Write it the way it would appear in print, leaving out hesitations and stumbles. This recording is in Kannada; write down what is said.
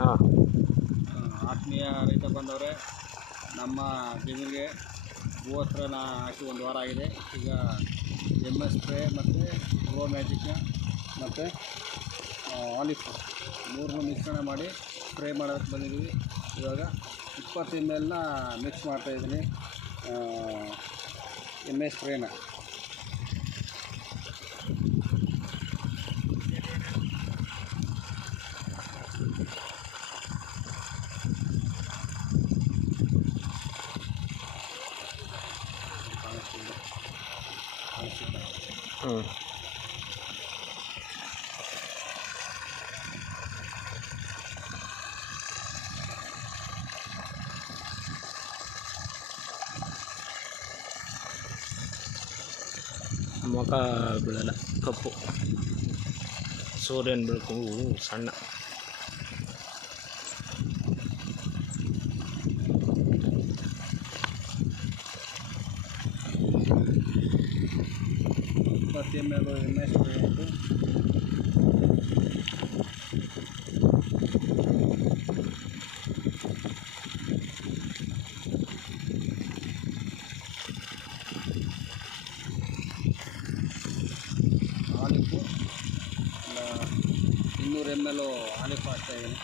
ಹಾಂ. ಆತ್ಮೀಯ ರೈತ ಬಂದವರೇ, ನಮ್ಮ ಜಮೀನಿಗೆ ಭೂವಸ್ತ್ರನ ಹಾಕಿ 1 ವಾರ ಆಗಿದೆ. ಈಗ MS ಸ್ಪ್ರೇ ಮತ್ತು ಗ್ರೋ ಮ್ಯಾಜಿಕ್ ಮತ್ತು ಆಲಿಫ್ 3 ಮಿಶ್ರಣ ಮಾಡಿ ಸ್ಪ್ರೇ ಮಾಡೋದಕ್ಕೆ ಬಂದಿದ್ದೀವಿ. ಇವಾಗ 20 ml ಮಿಕ್ಸ್ ಮಾಡ್ತಾಯಿದ್ದೀನಿ MS ಸ್ಪ್ರೇನ. ಮುಖ ಬೀಳಲ್ಲ, ಕಪ್ಪು ಸೂರ್ಯನ ಬೆಳಕು ಸಣ್ಣ. ml MS ಸ್ಪ್ರೇ ಆಯಿತು. ಆಲಿಫು 200 ml ಆಲಿಫ್ ಹಾಕ್ತಾಯಿದ್ದೀನಿ.